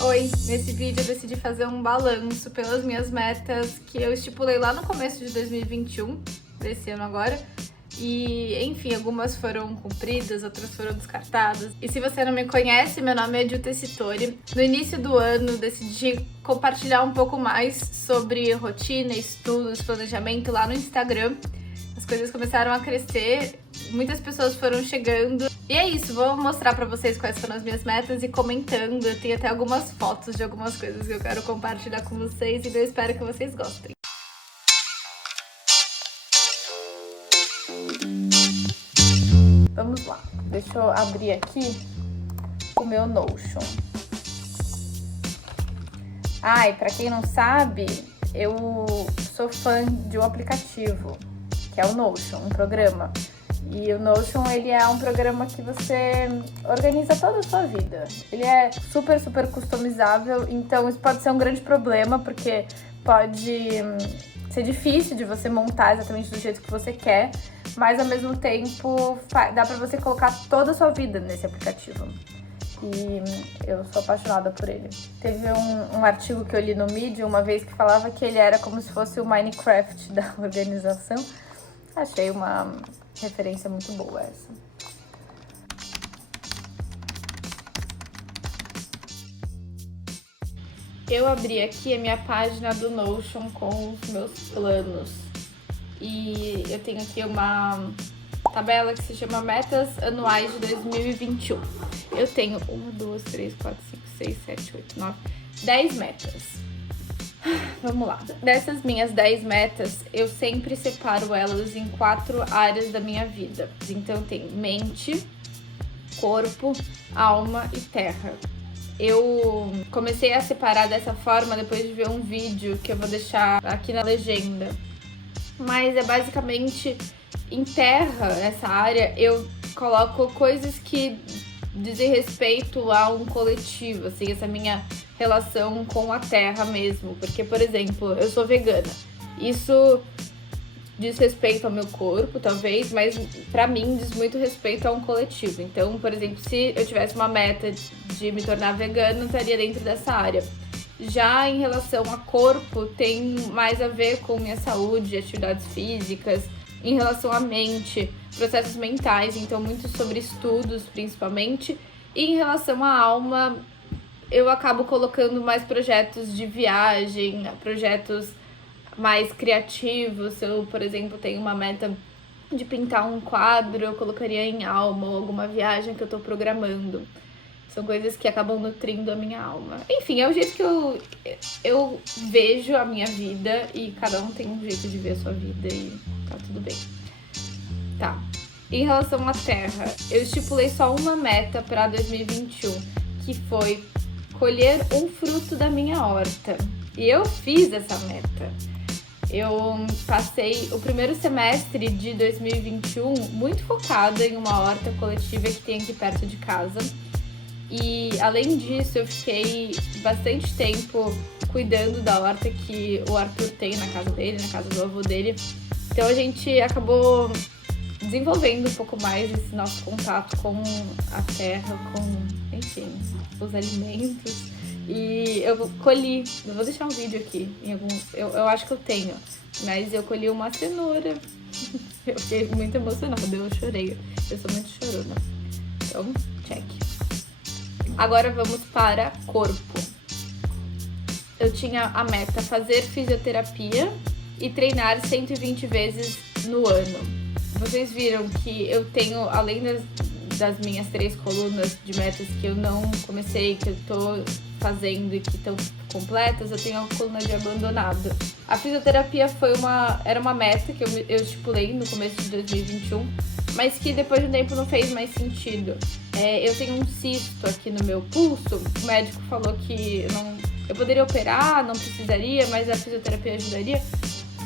Oi, nesse vídeo eu decidi fazer um balanço pelas minhas metas que eu estipulei lá no começo de 2021, desse ano agora. E, enfim, algumas foram cumpridas, outras foram descartadas. E se você não me conhece, meu nome é Ju Tessitori. No início do ano, decidi compartilhar um pouco mais sobre rotina, estudos, planejamento lá no Instagram. As coisas começaram a crescer, muitas pessoas foram chegando. E é isso, vou mostrar pra vocês quais foram as minhas metas e comentando. Eu tenho até algumas fotos de algumas coisas que eu quero compartilhar com vocês e eu espero que vocês gostem. Vamos lá, deixa eu abrir aqui o meu Notion. E pra quem não sabe, eu sou fã de um aplicativo, que é o Notion, um programa. E o Notion, ele é um programa que você organiza toda a sua vida. Ele é super, super customizável, então isso pode ser um grande problema, porque pode ser difícil de você montar exatamente do jeito que você quer, mas ao mesmo tempo dá pra você colocar toda a sua vida nesse aplicativo. E eu sou apaixonada por ele. Teve um artigo que eu li no Medium uma vez que falava que ele era como se fosse o Minecraft da organização. Achei uma referência muito boa essa. Eu abri aqui a minha página do Notion com os meus planos. E eu tenho aqui uma tabela que se chama Metas Anuais de 2021. Eu tenho 1, 2, 3, 4, 5, 6, 7, 8, 9, 10 metas. Vamos lá. Dessas minhas 10 metas, eu sempre separo elas em 4 áreas da minha vida. Então tem mente, corpo, alma e terra. Eu comecei a separar dessa forma depois de ver um vídeo que eu vou deixar aqui na legenda. Mas é basicamente, em terra, nessa área, eu coloco coisas que dizem respeito a um coletivo, assim, essa minha relação com a terra mesmo. Porque, por exemplo, eu sou vegana. Isso diz respeito ao meu corpo, talvez, mas pra mim diz muito respeito a um coletivo. Então, por exemplo, se eu tivesse uma meta de me tornar vegana, eu estaria dentro dessa área. Já em relação a corpo, tem mais a ver com minha saúde, atividades físicas. Em relação à mente, processos mentais, então muito sobre estudos, principalmente. E em relação à alma, eu acabo colocando mais projetos de viagem, projetos mais criativos. Se eu, por exemplo, tenho uma meta de pintar um quadro, eu colocaria em alma, ou alguma viagem que eu tô programando. São coisas que acabam nutrindo a minha alma. Enfim, é o jeito que eu vejo a minha vida e cada um tem um jeito de ver a sua vida e tá tudo bem. Tá. Em relação à terra, eu estipulei só uma meta pra 2021, que foi colher um fruto da minha horta. E eu fiz essa meta. Eu passei o primeiro semestre de 2021 muito focada em uma horta coletiva que tem aqui perto de casa. E além disso, eu fiquei bastante tempo cuidando da horta que o Arthur tem na casa dele, na casa do avô dele. Então a gente acabou desenvolvendo um pouco mais esse nosso contato com a terra, com, enfim, os alimentos. E eu colhi, eu vou deixar um vídeo aqui, em alguns, eu acho que eu tenho, mas eu colhi uma cenoura. Eu fiquei muito emocionada, eu chorei, eu sou muito chorona. Então, check. Agora vamos para corpo. Eu tinha a meta fazer fisioterapia e treinar 120 vezes no ano. Vocês viram que eu tenho, além das minhas 3 colunas de metas que eu não comecei, que eu tô fazendo e que estão completas, eu tenho a coluna de abandonado. A fisioterapia era uma meta que eu estipulei no começo de 2021, mas que depois de um tempo não fez mais sentido. Eu tenho um cisto aqui no meu pulso, o médico falou que eu poderia operar, não precisaria, mas a fisioterapia ajudaria.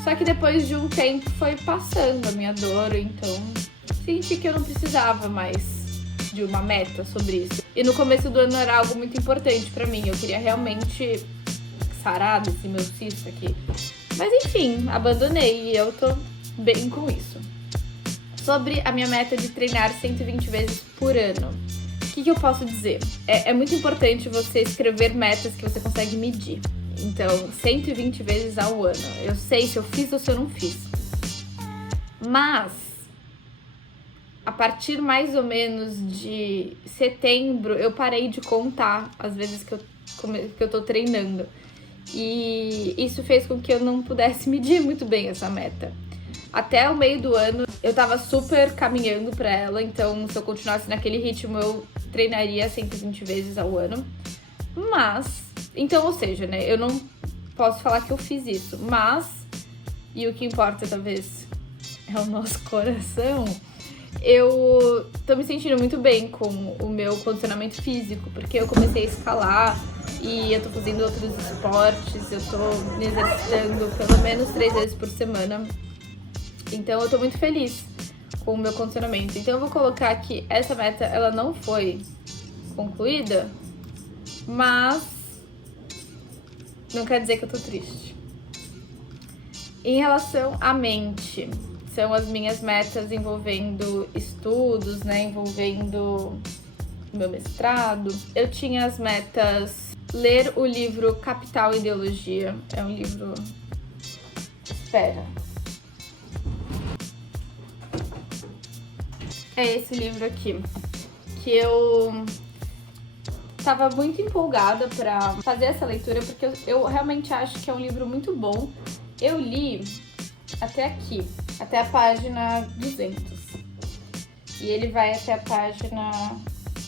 Só que depois de um tempo foi passando a minha dor, então senti que eu não precisava mais de uma meta sobre isso. E no começo do ano era algo muito importante pra mim, eu queria realmente sarar desse meu cisto aqui. Mas enfim, abandonei e eu tô bem com isso. Sobre a minha meta de treinar 120 vezes por ano. O que eu posso dizer? É muito importante você escrever metas que você consegue medir. Então, 120 vezes ao ano. Eu sei se eu fiz ou se eu não fiz. Mas, a partir mais ou menos de setembro, eu parei de contar as vezes que eu tô treinando. E isso fez com que eu não pudesse medir muito bem essa meta. Até o meio do ano, eu tava super caminhando pra ela. Então, se eu continuasse naquele ritmo, eu treinaria 120 vezes ao ano. Mas, então, ou seja, né, eu não posso falar que eu fiz isso. Mas, e o que importa talvez é o nosso coração, eu tô me sentindo muito bem com o meu condicionamento físico, porque eu comecei a escalar e eu tô fazendo outros esportes, eu tô me exercitando pelo menos 3 vezes por semana. Então eu tô muito feliz com o meu condicionamento. Então eu vou colocar que essa meta, ela não foi concluída, mas não quer dizer que eu tô triste. Em relação à mente, são as minhas metas envolvendo estudos, né? Envolvendo meu mestrado. Eu tinha as metas ler o livro Capital e Ideologia. É um livro... Espera. É esse livro aqui, que eu tava muito empolgada pra fazer essa leitura, porque eu realmente acho que é um livro muito bom. Eu li até aqui, até a página 200, e ele vai até a página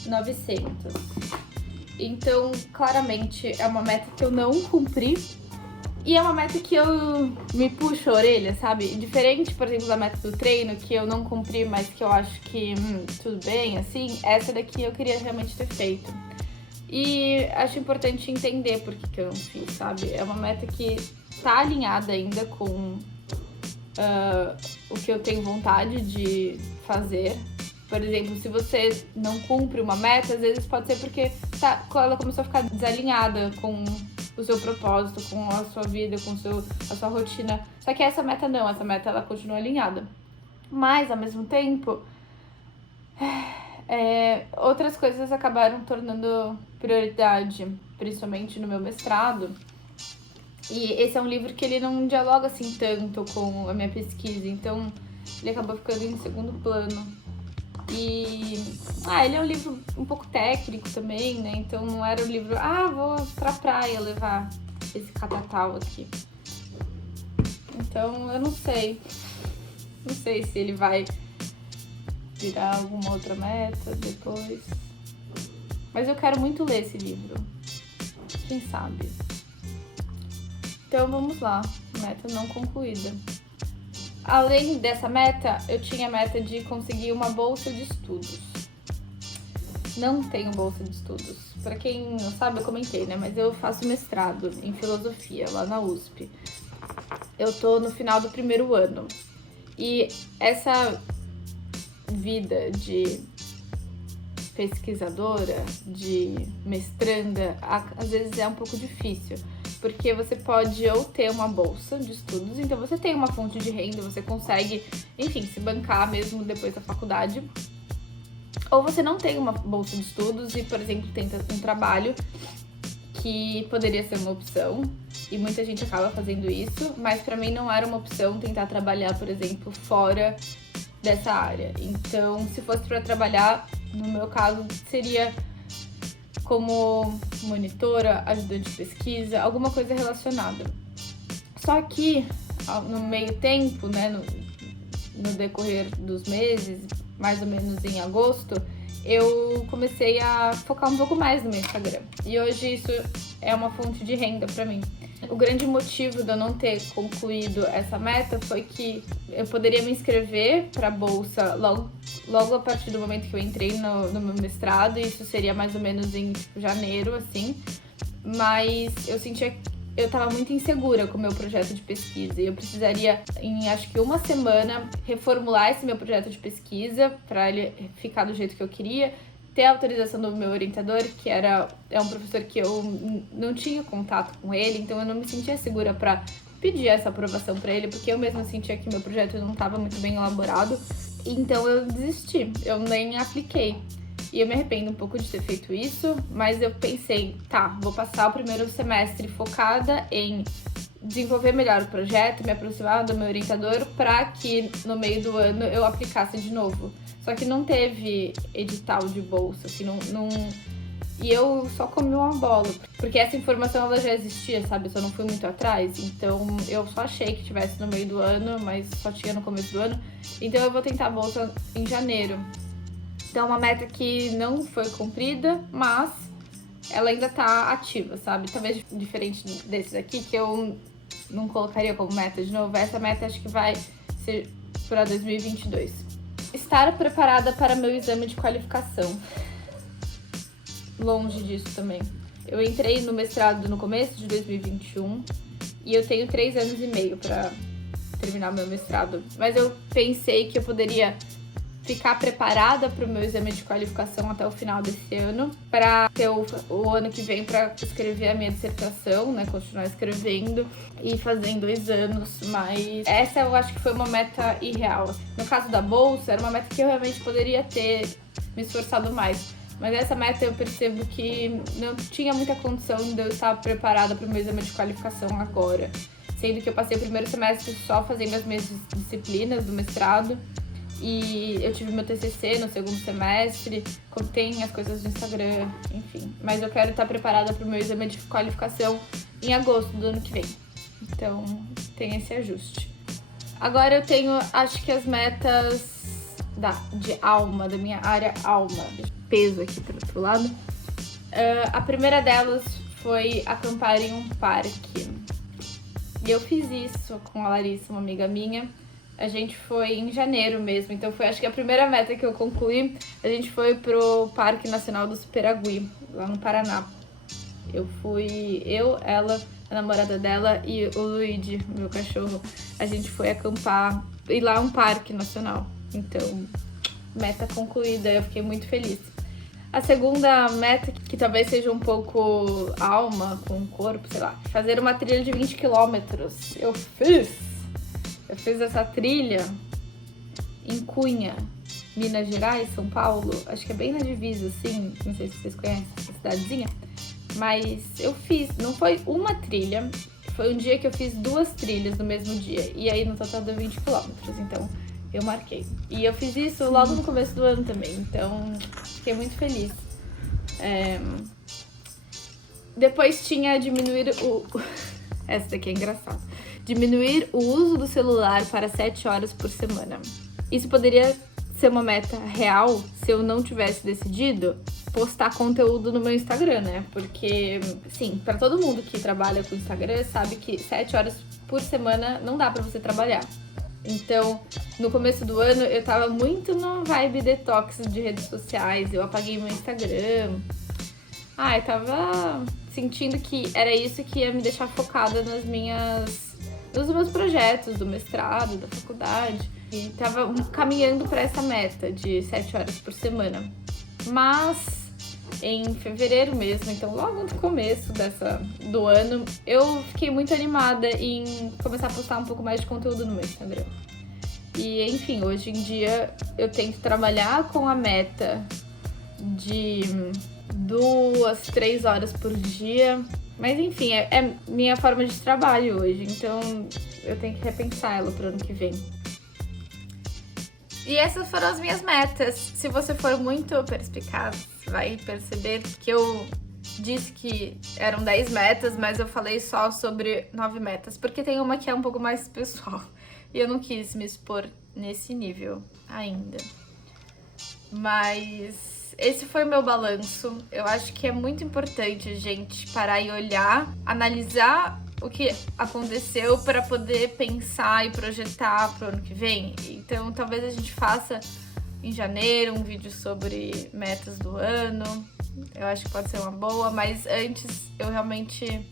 900. Então, claramente, é uma meta que eu não cumpri, e é uma meta que eu me puxo a orelha, sabe? Diferente, por exemplo, da meta do treino, que eu não cumpri, mas que eu acho que tudo bem, assim, essa daqui eu queria realmente ter feito. E acho importante entender por que eu não fiz, sabe? É uma meta que tá alinhada ainda com o que eu tenho vontade de fazer. Por exemplo, se você não cumpre uma meta, às vezes pode ser porque ela começou a ficar desalinhada com o seu propósito, com a sua vida, com a sua rotina. Só que essa meta não, essa meta ela continua alinhada. Mas, ao mesmo tempo, outras coisas acabaram tornando prioridade, principalmente no meu mestrado. E esse é um livro que ele não dialoga assim tanto com a minha pesquisa, então ele acabou ficando em segundo plano. E ele é um livro um pouco técnico também, né? Então não era um livro, vou pra praia levar esse catatal aqui. Então eu não sei se ele vai virar alguma outra meta depois. Mas eu quero muito ler esse livro, quem sabe? Então vamos lá, meta não concluída. Além dessa meta, eu tinha a meta de conseguir uma bolsa de estudos. Não tenho bolsa de estudos. Pra quem não sabe, eu comentei, né? Mas eu faço mestrado em filosofia lá na USP. Eu tô no final do primeiro ano. E essa vida de pesquisadora, de mestranda, às vezes é um pouco difícil. Porque você pode ou ter uma bolsa de estudos, então você tem uma fonte de renda, você consegue, enfim, se bancar mesmo depois da faculdade. Ou você não tem uma bolsa de estudos e, por exemplo, tenta um trabalho que poderia ser uma opção. E muita gente acaba fazendo isso, mas pra mim não era uma opção tentar trabalhar, por exemplo, fora dessa área. Então, se fosse pra trabalhar, no meu caso, seria como monitora, ajudante de pesquisa, alguma coisa relacionada. Só que, no meio tempo, né, no decorrer dos meses, mais ou menos em agosto, eu comecei a focar um pouco mais no meu Instagram. E hoje isso é uma fonte de renda pra mim. O grande motivo de eu não ter concluído essa meta foi que eu poderia me inscrever para a bolsa logo a partir do momento que eu entrei no meu mestrado, e isso seria mais ou menos em janeiro, assim. Mas eu sentia que eu estava muito insegura com o meu projeto de pesquisa e eu precisaria, em acho que uma semana, reformular esse meu projeto de pesquisa para ele ficar do jeito que eu queria, ter a autorização do meu orientador, que é um professor que eu não tinha contato com ele, então eu não me sentia segura para pedir essa aprovação para ele, porque eu mesma sentia que meu projeto não estava muito bem elaborado. Então eu desisti, eu nem apliquei. E eu me arrependo um pouco de ter feito isso, mas eu pensei, tá, vou passar o primeiro semestre focada em desenvolver melhor o projeto, me aproximar do meu orientador para que no meio do ano eu aplicasse de novo. Só que não teve edital de bolsa, assim, não... E eu só comi uma bola, porque essa informação ela já existia, sabe? Eu só não fui muito atrás, então eu só achei que tivesse no meio do ano, mas só tinha no começo do ano. Então eu vou tentar a bolsa em janeiro. Então é uma meta que não foi cumprida, mas ela ainda tá ativa, sabe? Talvez diferente desses aqui, que eu não colocaria como meta de novo. Essa meta acho que vai ser para 2022. Estar preparada para meu exame de qualificação. Longe disso também. Eu entrei no mestrado no começo de 2021 e eu tenho 3 anos e meio para terminar meu mestrado. Mas eu pensei que eu poderia ficar preparada para o meu exame de qualificação até o final desse ano, para ter o ano que vem para escrever a minha dissertação, né, continuar escrevendo e fazer em 2 anos, mas essa eu acho que foi uma meta irreal. No caso da bolsa, era uma meta que eu realmente poderia ter me esforçado mais, mas essa meta eu percebo que não tinha muita condição de eu estar preparada para o meu exame de qualificação agora, sendo que eu passei o primeiro semestre só fazendo as minhas disciplinas do mestrado. E eu tive meu TCC no segundo semestre, contém as coisas do Instagram, enfim. Mas eu quero estar preparada para o meu exame de qualificação em agosto do ano que vem. Então, tem esse ajuste. Agora eu tenho, acho que as metas de alma, da minha área alma. Peso aqui para o outro lado. A primeira delas foi acampar em um parque. E eu fiz isso com a Larissa, uma amiga minha. A gente foi em janeiro mesmo, então foi acho que a primeira meta que eu concluí. A gente foi pro Parque Nacional do Superagui, lá no Paraná. Ela, a namorada dela e o Luigi, meu cachorro. A gente foi acampar, e lá é um parque nacional. Então, meta concluída, eu fiquei muito feliz. A segunda meta, que talvez seja um pouco alma com corpo, sei lá, fazer uma trilha de 20 quilômetros. Eu fiz essa trilha em Cunha, Minas Gerais, São Paulo. Acho que é bem na divisa, assim. Não sei se vocês conhecem essa cidadezinha. Mas eu fiz, não foi uma trilha. Foi um dia que eu fiz 2 trilhas no mesmo dia. E aí no total deu 20 quilômetros, então eu marquei. E eu fiz isso logo no começo do ano também, então fiquei muito feliz. Depois tinha diminuir o... Essa daqui é engraçada. Diminuir o uso do celular para 7 horas por semana. Isso poderia ser uma meta real se eu não tivesse decidido postar conteúdo no meu Instagram, né? Porque, sim, para todo mundo que trabalha com Instagram sabe que 7 horas por semana não dá para você trabalhar. Então, no começo do ano, eu tava muito no vibe detox de redes sociais. Eu apaguei meu Instagram. Eu tava sentindo que era isso que ia me deixar focada nos meus projetos do mestrado, da faculdade. E tava caminhando para essa meta de 7 horas por semana. Mas em fevereiro mesmo, então logo no começo do ano, eu fiquei muito animada em começar a postar um pouco mais de conteúdo no meu Instagram. E enfim, hoje em dia eu tento trabalhar com a meta de 2, 3 horas por dia. Mas enfim, é minha forma de trabalho hoje, então eu tenho que repensar ela pro ano que vem. E essas foram as minhas metas. Se você for muito perspicaz, vai perceber que eu disse que eram 10 metas, mas eu falei só sobre 9 metas, porque tem uma que é um pouco mais pessoal. E eu não quis me expor nesse nível ainda. Mas esse foi o meu balanço. Eu acho que é muito importante a gente parar e olhar, analisar o que aconteceu para poder pensar e projetar pro ano que vem. Então, talvez a gente faça em janeiro um vídeo sobre metas do ano. Eu acho que pode ser uma boa, mas antes eu realmente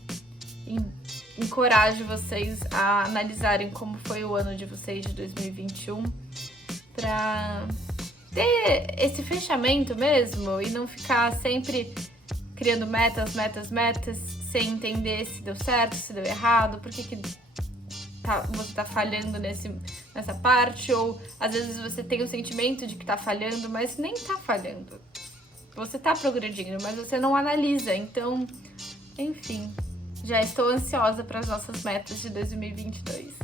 encorajo vocês a analisarem como foi o ano de vocês de 2021 para ter esse fechamento mesmo e não ficar sempre criando metas, sem entender se deu certo, se deu errado, por que você tá falhando nessa parte, ou às vezes você tem o sentimento de que tá falhando, mas nem tá falhando. Você tá progredindo, mas você não analisa. Então, enfim, já estou ansiosa para as nossas metas de 2022.